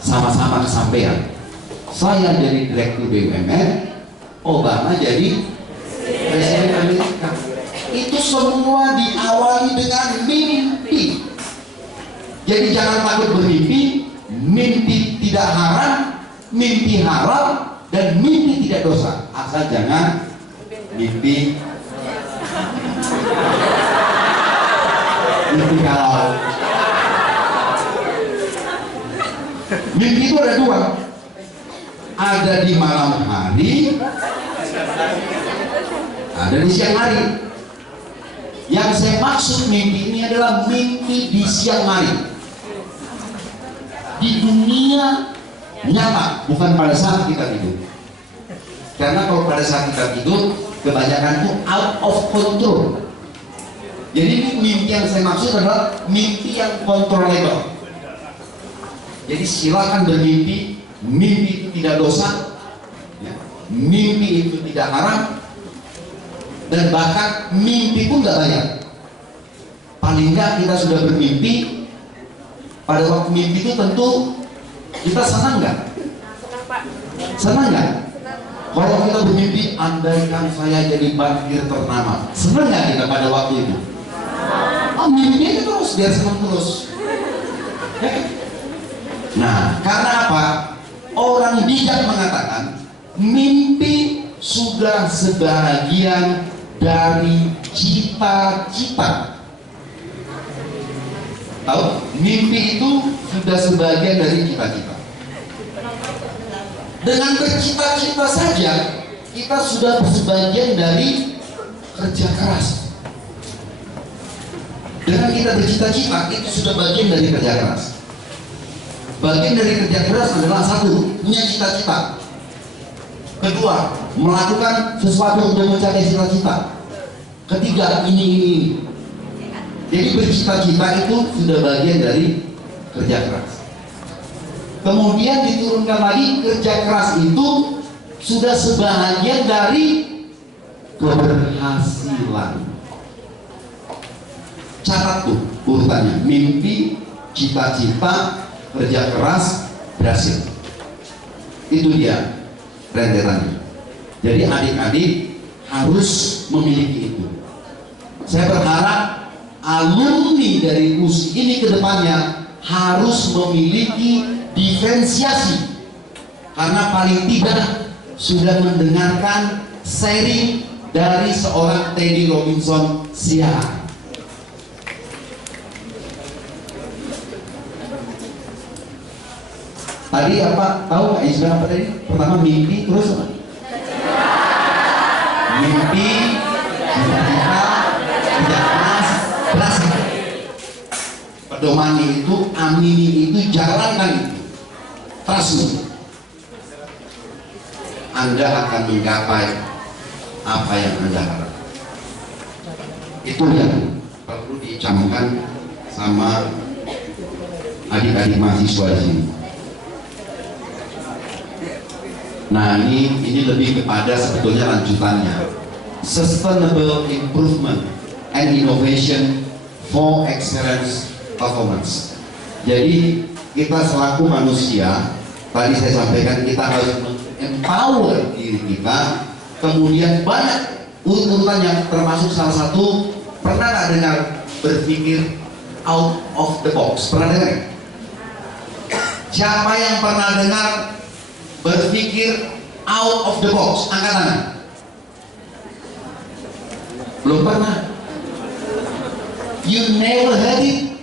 Sama-sama kesampaian. Saya jadi direktur BUMN, Obama jadi presiden Amerika. Itu semua diawali dengan mimpi. Jadi jangan takut bermimpi. Mimpi tidak haram, mimpi halal, dan mimpi tidak dosa. Asal jangan mimpi halal. Mimpi itu ada dua. Ada di malam hari, ada di siang hari. Yang saya maksud mimpi ini adalah mimpi di siang hari, di dunia nyata, bukan pada saat kita tidur. Karena kalau pada saat kita tidur, kebanyakan itu out of control. Jadi mimpi yang saya maksud adalah mimpi yang controllable. Jadi silakan bermimpi. Mimpi itu tidak dosa, mimpi itu tidak haram, dan bahkan mimpi pun tidak banyak. Paling nggak kita sudah bermimpi. Pada waktu mimpi itu tentu kita senang nggak? Senang nggak? Kalau kita bermimpi, andaikan saya jadi bankir ternama, senang nggak kita pada waktu itu? Oh, mimpi itu terus, biar senang terus. Nah, karena apa? Orang bijak mengatakan mimpi sudah sebagian dari cita-cita. Tahu? Mimpi itu sudah sebagian dari cita-cita. Dengan bercita-cita saja kita sudah sebagian dari kerja keras. Dengan kita bercita-cita itu sudah bagian dari kerja keras. Bagian dari kerja keras adalah satu, punya cita-cita. Kedua, melakukan sesuatu untuk mencapai cita-cita. Ketiga, ini. Jadi bercita-cita itu sudah bagian dari kerja keras. Kemudian diturunkan lagi, kerja keras itu sudah sebagian dari keberhasilan. Catat tuh urutannya: mimpi, cita-cita, kerja keras, berhasil. Itu dia rentetannya. Jadi adik-adik harus memiliki itu. Saya berharap alumni dari USI ini ke depannya harus memiliki diferensiasi, karena paling tidak sudah mendengarkan sharing dari seorang Teddy Robinson Siahaan. Tadi apa? Tahu nggak istilah apa tadi? Pertama mimpi, terus apa? mimpi, cita-cita, kerja keras, berhasil. Pedomani itu, amini itu, jalankan itu. Trust me. Anda akan menggapai apa yang Anda harapkan. Itu yang perlu dicamkan sama adik-adik mahasiswa di sini. Nah, ini lebih kepada sebetulnya lanjutannya. Sustainable improvement and innovation for excellence performance. Jadi kita selaku manusia, tadi saya sampaikan kita harus empower diri kita. Kemudian banyak urutan yang termasuk salah satu, pernah nggak dengar berpikir out of the box? Pernah dengar? Siapa yang pernah dengar berpikir out of the box? Angkat tangan. Belum pernah? You never had it?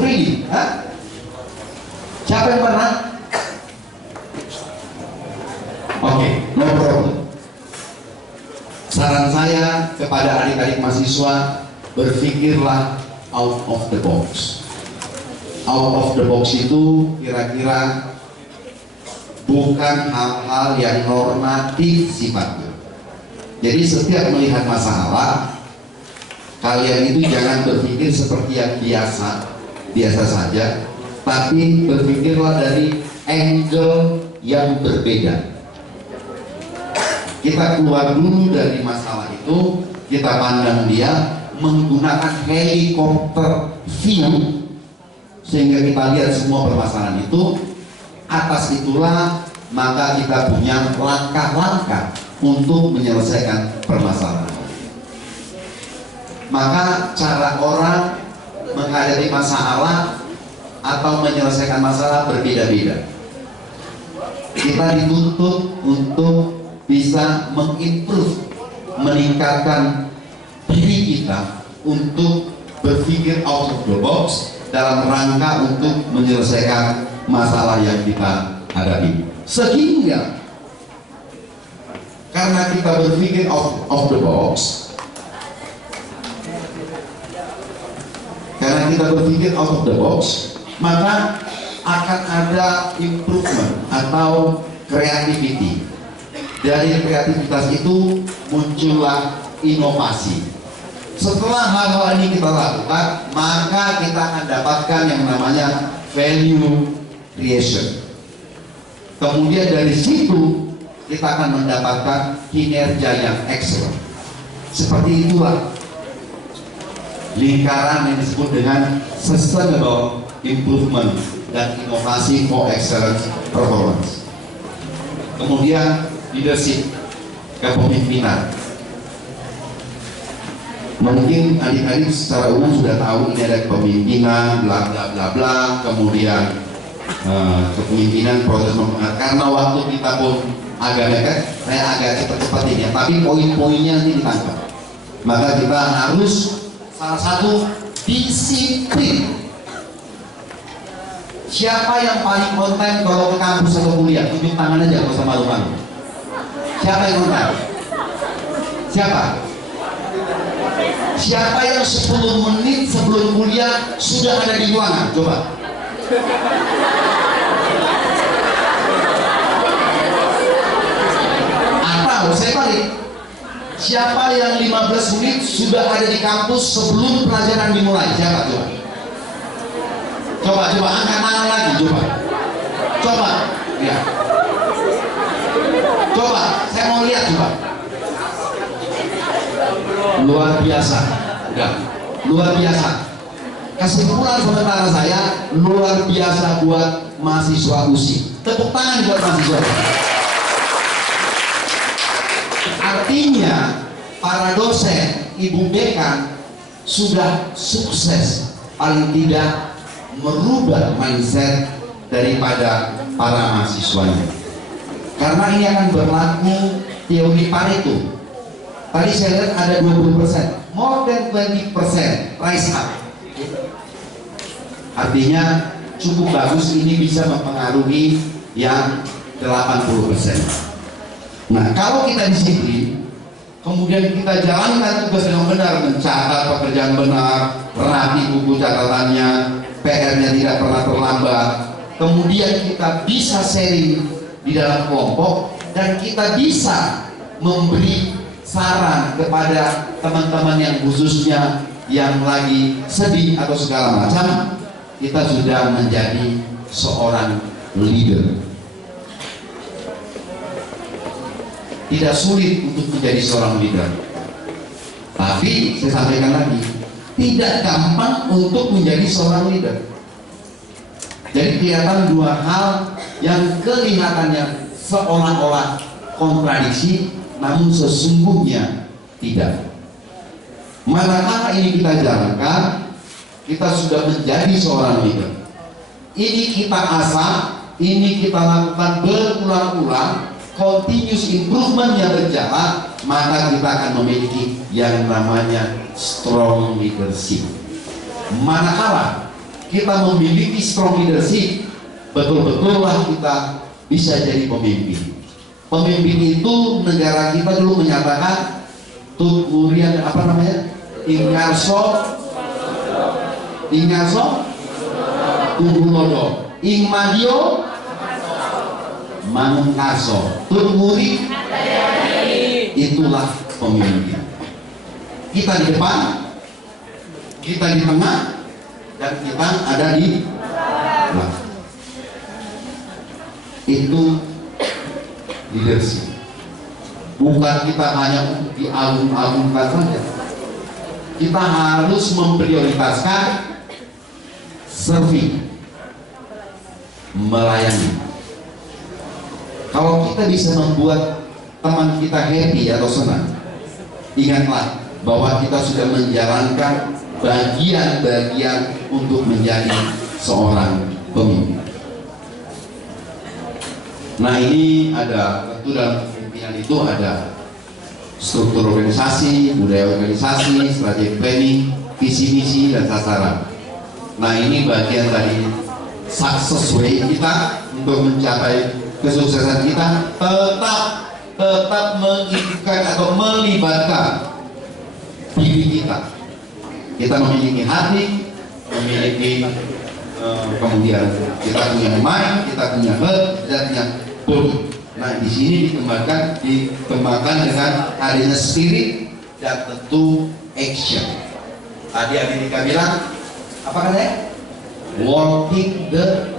Really? Hah? Siapa yang pernah? Oke, no problem. Saran saya kepada adik-adik mahasiswa, berpikirlah out of the box. Out of the box itu kira-kira bukan hal-hal yang normatif sifatnya. Jadi setiap melihat masalah, kalian itu jangan berpikir seperti yang biasa saja, tapi berpikirlah dari angle yang berbeda. Kita keluar dulu dari masalah itu, kita pandang dia menggunakan helikopter view, sehingga kita lihat semua permasalahan itu. Atas itulah maka kita punya langkah-langkah untuk menyelesaikan permasalahan. Maka cara orang menghadapi masalah atau menyelesaikan masalah berbeda-beda. Kita dituntut untuk bisa mengimprove, meningkatkan diri kita untuk berpikir out of the box dalam rangka untuk menyelesaikan masalah yang kita hadapi. Sehingga karena kita berpikir out of the box, maka akan ada improvement atau creativity. Dari kreativitas itu muncullah inovasi. Setelah hal-hal ini kita lakukan, maka kita akan dapatkan yang namanya value creation. Kemudian dari situ kita akan mendapatkan kinerja yang excellent. Seperti itulah lingkaran yang disebut dengan sustainable improvement dan inovasi for excellence performance. Kemudian leadership, kepemimpinan. Mungkin adik-adik secara umum sudah tahu ini ada kepemimpinan, bla bla bla bla, kemudian kepemimpinan proses mempengaruhi. Karena waktu kita pun agak dekat, saya agak cepat-cepat ini, tapi poin-poinnya ini ditangkap. Maka kita harus salah satu disiplin. Siapa yang paling konten kalau ke kampus atau kuliah? Tunjuk tangan aja, nggak usah malu-malu. Siapa yang konten? Siapa? Siapa yang 10 menit sebelum kuliah sudah ada di ruangan? Coba. Atau saya balik, siapa yang 15 menit sudah ada di kampus sebelum pelajaran dimulai? Siapa? Coba angkat tangan lagi, coba ya, coba saya mau lihat, coba. Luar biasa, udah luar biasa. Kesimpulan sementara saya, luar biasa buat mahasiswa USI. Tepuk tangan buat mahasiswa. Artinya para dosen, ibu dekan sudah sukses paling tidak merubah mindset daripada para mahasiswanya. Karena ini akan berlaku teori Pareto. Tadi saya lihat ada 20%, more than 20% rise up. Artinya cukup bagus, ini bisa mempengaruhi yang 80%. Nah, kalau kita disiplin, kemudian kita jalankan tugas dengan benar, mencatat pekerjaan benar, rapi buku catatannya, PR-nya tidak pernah terlambat, kemudian kita bisa sharing di dalam kelompok, dan kita bisa memberi saran kepada teman-teman yang khususnya yang lagi sedih atau segala macam. Kita sudah menjadi seorang leader. Tidak sulit untuk menjadi seorang leader, tapi saya sampaikan lagi, tidak gampang untuk menjadi seorang leader. Jadi kelihatan dua hal yang kelihatannya seolah-olah kontradiksi, namun sesungguhnya tidak. Manakala ini kita jalankan, kita sudah menjadi seorang leader. Ini kita asah, ini kita lakukan berulang-ulang, continuous improvement yang berjalan, maka kita akan memiliki yang namanya strong leadership. Manakala kita memiliki strong leadership, betul-betullah kita bisa jadi pemimpin. Pemimpin itu negara kita dulu menyatakan Tuturian apa namanya? Ingarso Tugulodo Ingmadio Manungkaso Turmuri. Itulah pemimpin. Kita di depan, kita di tengah, dan kita ada di belakang. Itu leadership. Bukan kita hanya untuk diagung-agungkan saja. Kita harus memprioritaskan serving, melayani. Kalau kita bisa membuat teman kita happy atau senang, ingatlah bahwa kita sudah menjalankan bagian-bagian untuk menjadi seorang pemimpin. Nah, ini ada, tentu dalam kepemimpinan itu ada struktur organisasi, budaya organisasi, strategi planning, visi misi, dan sasaran. Nah, ini bagian dari success way kita untuk mencapai kesuksesan kita, tetap mengikutkan atau melibatkan diri kita. Kita memiliki hati, memiliki kemudian kita punya mind, kita punya heart, kita punya body. Nah, di sini dikembangkan dengan adanya spirit dan tentu action. Tadi Amerika bilang apa katanya? Walking the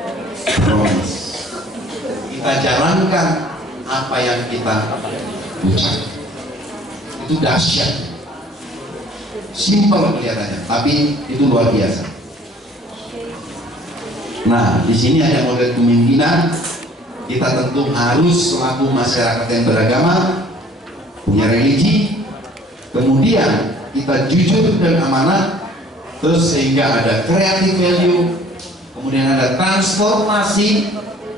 promise. Kita jalankan apa yang kita ucap. Itu dahsyat. Simple kelihatannya, tapi itu luar biasa. Nah, di sini ada model kepemimpinan. Kita tentu harus selaku masyarakat yang beragama, punya religi, kemudian kita jujur dan amanah, terus sehingga ada creative value, kemudian ada transformasi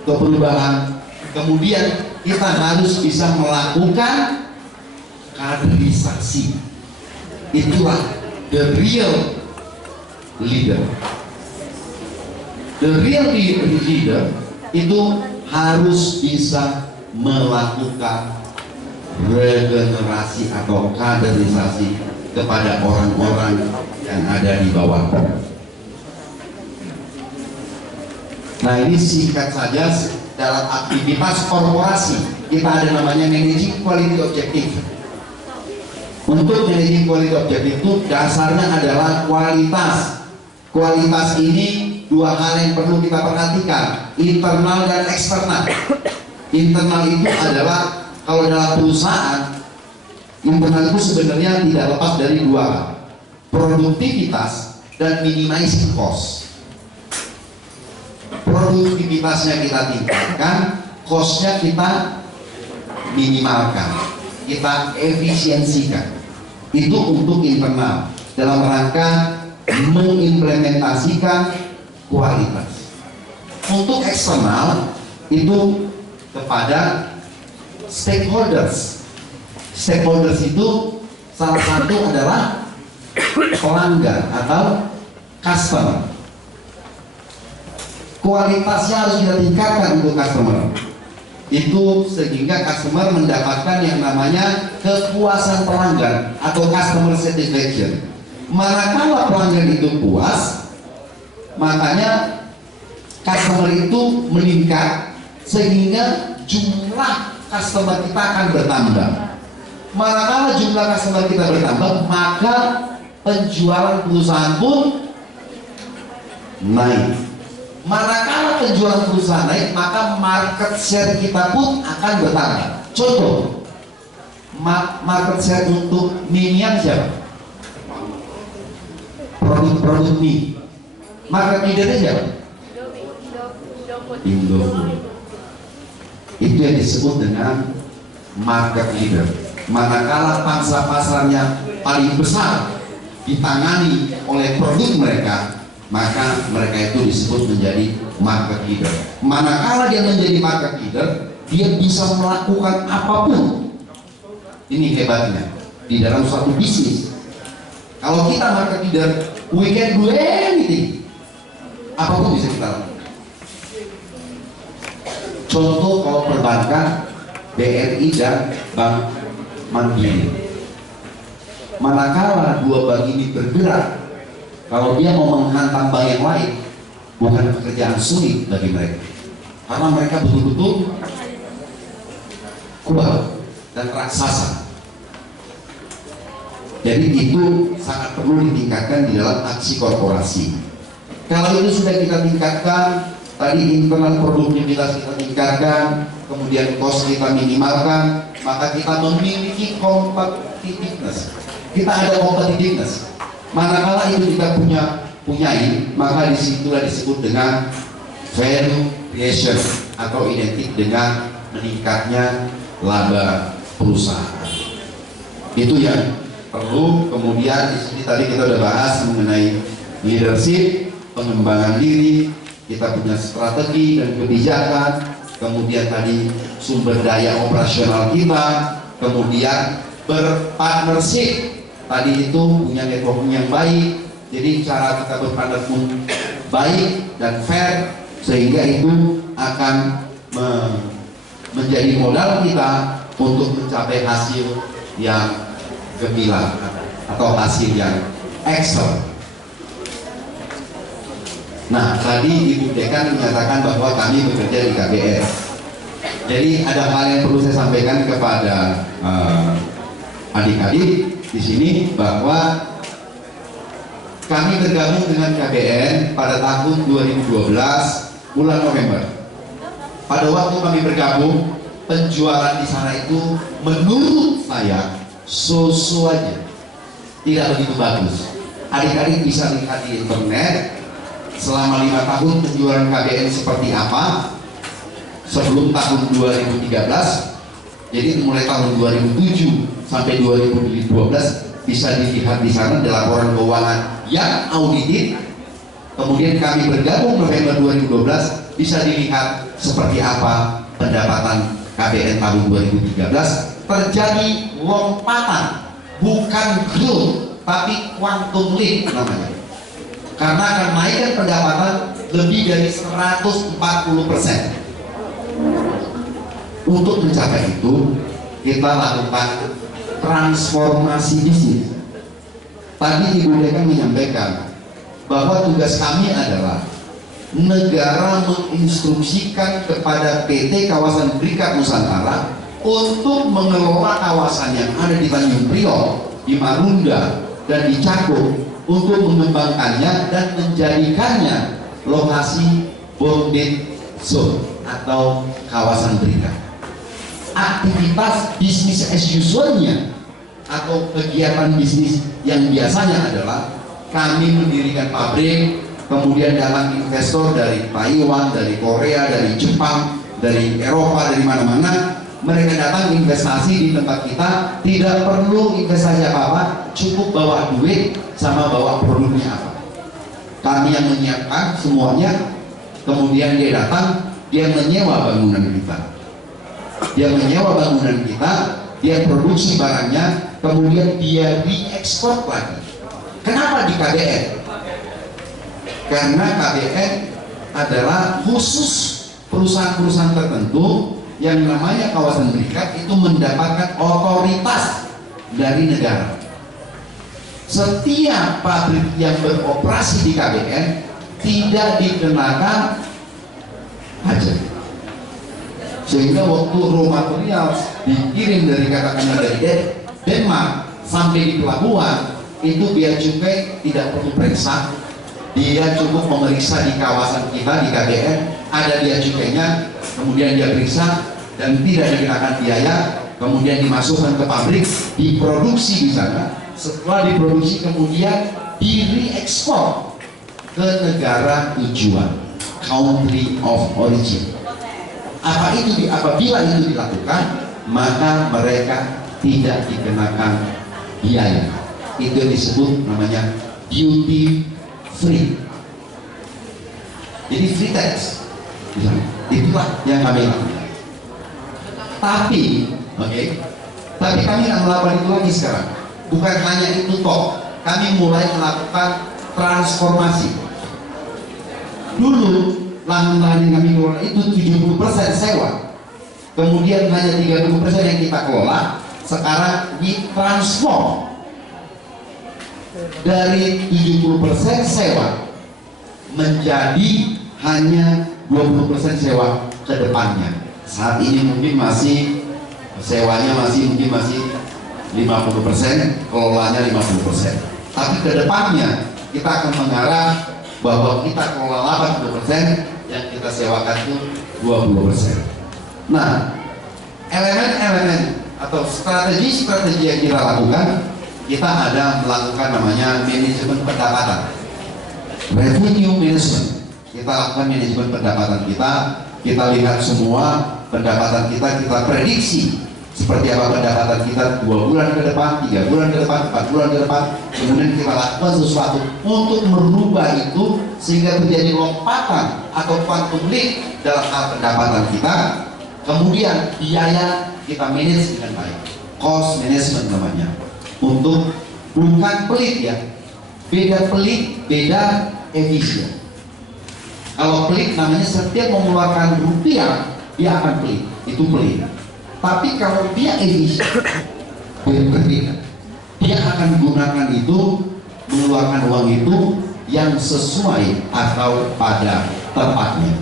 ke perubahan, kemudian kita harus bisa melakukan kaderisasi. Itulah the real leader. The real leader itu harus bisa melakukan regenerasi atau kaderisasi kepada orang-orang yang ada di bawah. Nah, ini singkat saja dalam aktivitas korporasi kita ada namanya managing quality objective. Untuk managing quality objective itu dasarnya adalah kualitas. Kualitas ini dua hal yang perlu kita perhatikan, internal dan eksternal. Internal itu adalah kalau dalam perusahaan, internal itu sebenarnya tidak lepas dari dua hal, produktivitas dan minimizing cost. Produktivitasnya kita tingkatkan, costnya kita minimalkan, kita efisiensikan. Itu untuk internal dalam rangka mengimplementasikan kualitas. Untuk eksternal itu kepada stakeholders. Stakeholders itu salah satu adalah pelanggan atau customer. Kualitasnya harus kita tingkatkan untuk customer. Itu sehingga customer mendapatkan yang namanya kepuasan pelanggan atau customer satisfaction. Manakala pelanggan itu puas, makanya customer itu meningkat sehingga jumlah customer kita akan bertambah. Manakala jumlah customer kita bertambah, maka penjualan perusahaan pun naik. Manakala penjualan perusahaan naik, maka market share kita pun akan bertambah. Contoh, market share untuk mie siapa? Produk mie. Market leadernya siapa? Indofood. Itu yang disebut dengan market leader. Manakala pangsa pasarnya paling besar ditangani oleh produk mereka, maka mereka itu disebut menjadi market leader. Manakala dia menjadi market leader, dia bisa melakukan apapun. Ini hebatnya di dalam suatu bisnis. Kalau kita market leader, we can do anything. Apapun bisa kita lakukan. Contoh kalau perbankan, BRI dan Bank Mandiri. Manakala dua bank ini bergerak, kalau dia mau menghantam bank yang lain, bukan pekerjaan sulit bagi mereka, karena mereka betul-betul kuat dan raksasa. Jadi itu sangat perlu ditingkatkan di dalam aksi korporasi. Kalau itu sudah kita tingkatkan, tadi internal produktivitas kita tingkatkan, kemudian cost kita minimalkan, maka kita memiliki competitiveness. Kita ada competitiveness. Manakala itu kita punyai, maka disitulah disebut dengan value creation atau identik dengan meningkatnya laba perusahaan. Itu yang perlu. Kemudian di sini tadi kita sudah bahas mengenai leadership, pengembangan diri, kita punya strategi dan kebijakan, kemudian tadi sumber daya operasional kita, kemudian berpartnership, tadi itu punya networking yang baik, jadi cara kita berpartner pun baik dan fair, sehingga itu akan menjadi modal kita untuk mencapai hasil yang gemilang atau hasil yang excellent. Nah, tadi Ibu Dekan menyatakan bahwa kami bekerja di KBR. Jadi ada hal yang perlu saya sampaikan kepada adik-adik di sini, bahwa kami bergabung dengan KBR pada tahun 2012 bulan November. Pada waktu kami bergabung, penjualan di sana itu menurut saya so-so aja, tidak begitu bagus. Adik-adik bisa lihat di internet selama 5 tahun penjualan KBN seperti apa sebelum tahun 2013. Jadi mulai tahun 2007 sampai 2012 bisa dilihat di sana di laporan keuangan yang audited. Kemudian kami bergabung November 2012, bisa dilihat seperti apa pendapatan KBN tahun 2013. Terjadi lompatan, bukan growth tapi quantum leap namanya, karena akan naikkan pendapatan lebih dari 140%. Untuk mencapai itu, kita lakukan transformasi bisnis. Tadi Ibu Dekan menyampaikan bahwa tugas kami adalah negara menginstruksikan kepada PT Kawasan Berikat Nusantara untuk mengelola kawasan yang ada di Tanjung Priok, di Marunda, dan di Cakung, untuk mengembangkannya dan menjadikannya lokasi bonded zone atau kawasan berikat. Aktivitas bisnis as usual-nya atau kegiatan bisnis yang biasanya adalah kami mendirikan pabrik, kemudian datang investor dari Taiwan, dari Korea, dari Jepang, dari Eropa, dari mana-mana. Mereka datang investasi di tempat kita, tidak perlu investasi apa-apa, cukup bawa duit sama bawa produknya apa. Kami yang menyiapkan semuanya, kemudian dia datang, dia menyewa bangunan kita. Dia menyewa bangunan kita, dia produksi barangnya, kemudian dia diekspor lagi. Kenapa di KBN? Karena KBN adalah khusus perusahaan-perusahaan tertentu yang namanya kawasan berikat itu mendapatkan otoritas dari negara. Setiap pabrik yang beroperasi di KBN tidak dikenakan pajak. Sehingga waktu raw material dikirim dari katakanlah dari Denmark sampai di pelabuhan, itu bea cukai tidak perlu periksa. Dia cukup memeriksa di kawasan kita di KBN ada bea cukainya, kemudian dia periksa dan tidak dikenakan biaya, kemudian dimasukkan ke pabrik, diproduksi di sana. Setelah diproduksi kemudian direekspor ke negara tujuan, country of origin. Apabila itu dilakukan, maka mereka tidak dikenakan biaya. Itu disebut namanya duty free. Jadi free tax. Itulah yang kami lakukan. Tapi kami akan melakukan itu lagi sekarang. Bukan hanya itu toh, kami mulai melakukan transformasi. Dulu lahan-lahan yang kami kelola itu 70% sewa, kemudian hanya 30% yang kita kelola. Sekarang ditransform dari 70% sewa menjadi hanya 20% sewa ke depannya. Saat ini mungkin masih sewanya masih 50%, kelolanya 50%. Tapi ke depannya kita akan mengarah bahwa kita kelola 80%, yang kita sewakan itu 20%. Nah, elemen-elemen atau strategi-strategi yang kita lakukan, kita ada melakukan namanya manajemen pendapatan, revenue management. Kita lakukan manajemen pendapatan kita lihat semua pendapatan kita prediksi seperti apa pendapatan kita 2 bulan ke depan, 3 bulan ke depan, 4 bulan ke depan. Kemudian kita lakukan sesuatu untuk merubah itu sehingga terjadi lompatan atau quantum leap dalam hal pendapatan kita. Kemudian biaya kita manage dengan baik, cost management namanya. Untuk bukan pelit ya, beda pelit, beda efisien. Kalau pelit namanya setiap mengeluarkan rupiah dia akan pelit, itu pelit. Tapi kalau dia efisien, berbeda. Dia akan gunakan itu, mengeluarkan uang itu yang sesuai atau pada tempatnya.